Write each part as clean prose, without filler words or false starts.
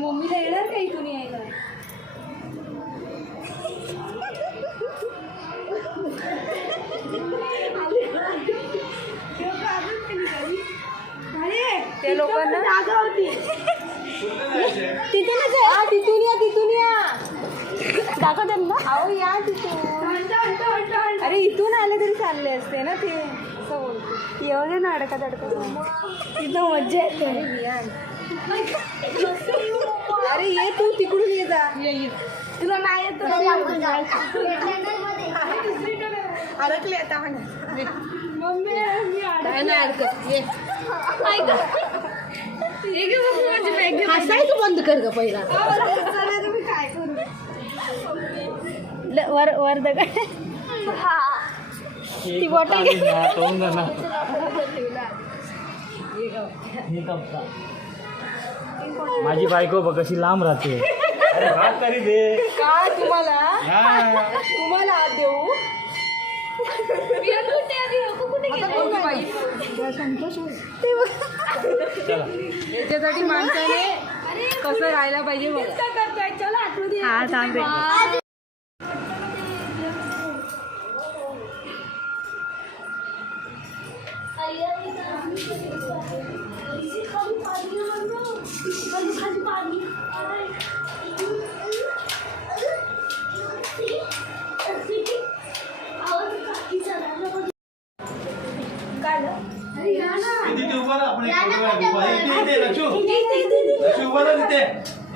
मम्मीला येणार का इथून यायला? ते लोकांना जागा होती तिथूनच आहे. तिथून या दाखवतात ना. अहो या तिथून. अरे इथून आले तरी चालले असते ना ते. असं बोलते. येऊ दे ना अडकत तिथं मज्जा येते. अरे ये तू तिकडून ये जा. तुला नाही येत अडकले आता. मम्मी मी अडकत ये. हसायचं बंद कर ग पहिला. तुम्ही काय करू वर दगड ती बॉटल माझी बायको बघ कशी लांब राहते. तरी दे का तुम्हाला हात देऊ. याच्यासाठी माणसाने कसं राहायला पाहिजे बघा. हा थांब रे.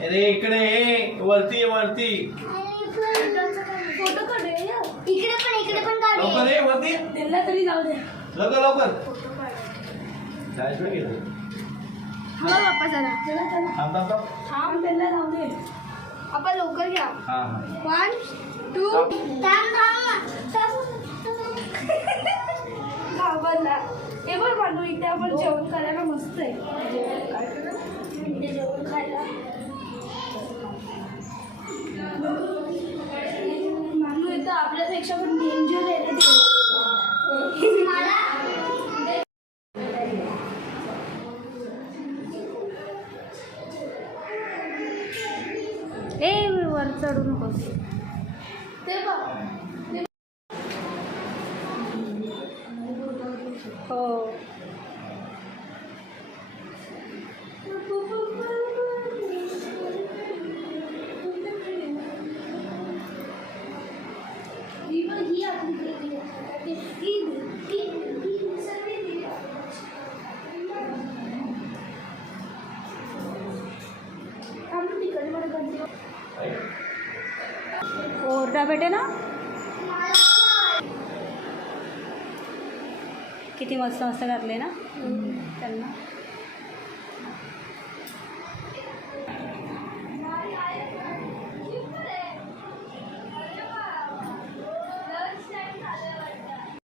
अरे इकडे वरती वरती फोटो काढ. इकडे पण काढ. लवकर ये वरती. त्यांना तरी जाऊ दे. लवकर जायचं गेलं. हो बाप्पा चला. थांब त्यांना जाऊ दे. आपण लवकर घ्या. हा 1 2 घाबरला. हे बघ मांडू इथे आपण जेवण करायला मस्त आहे. जेवण खायला मांडू इथं आपल्यापेक्षा पण डेंजर आहे रे ते. वर चढू नकोस. ते बघ. हो ओरडा भेटे ना. किती मस्त मस्त घातले ना त्यांना.